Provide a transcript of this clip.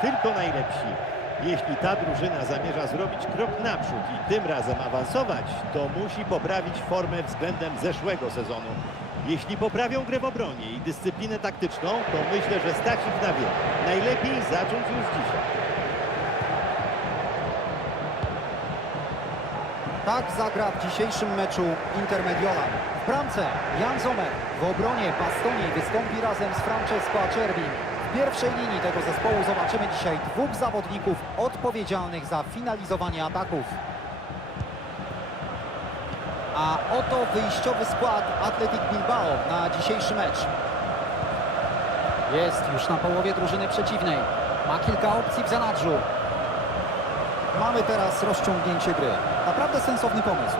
tylko najlepsi. Jeśli ta drużyna zamierza zrobić krok naprzód i tym razem awansować, to musi poprawić formę względem zeszłego sezonu. Jeśli poprawią grę w obronie i dyscyplinę taktyczną, to myślę, że stać ich na wiele. Najlepiej zacząć już dzisiaj. Tak zagra w dzisiejszym meczu Intermediolan. W bramce Jan Zomer, w obronie Bastoni wystąpi razem z Francesco Acerbi. W pierwszej linii tego zespołu zobaczymy dzisiaj dwóch zawodników odpowiedzialnych za finalizowanie ataków. A oto wyjściowy skład Athletic Bilbao na dzisiejszy mecz. Jest już na połowie drużyny przeciwnej. Ma kilka opcji w zanadrzu. Mamy teraz rozciągnięcie gry. Naprawdę sensowny pomysł.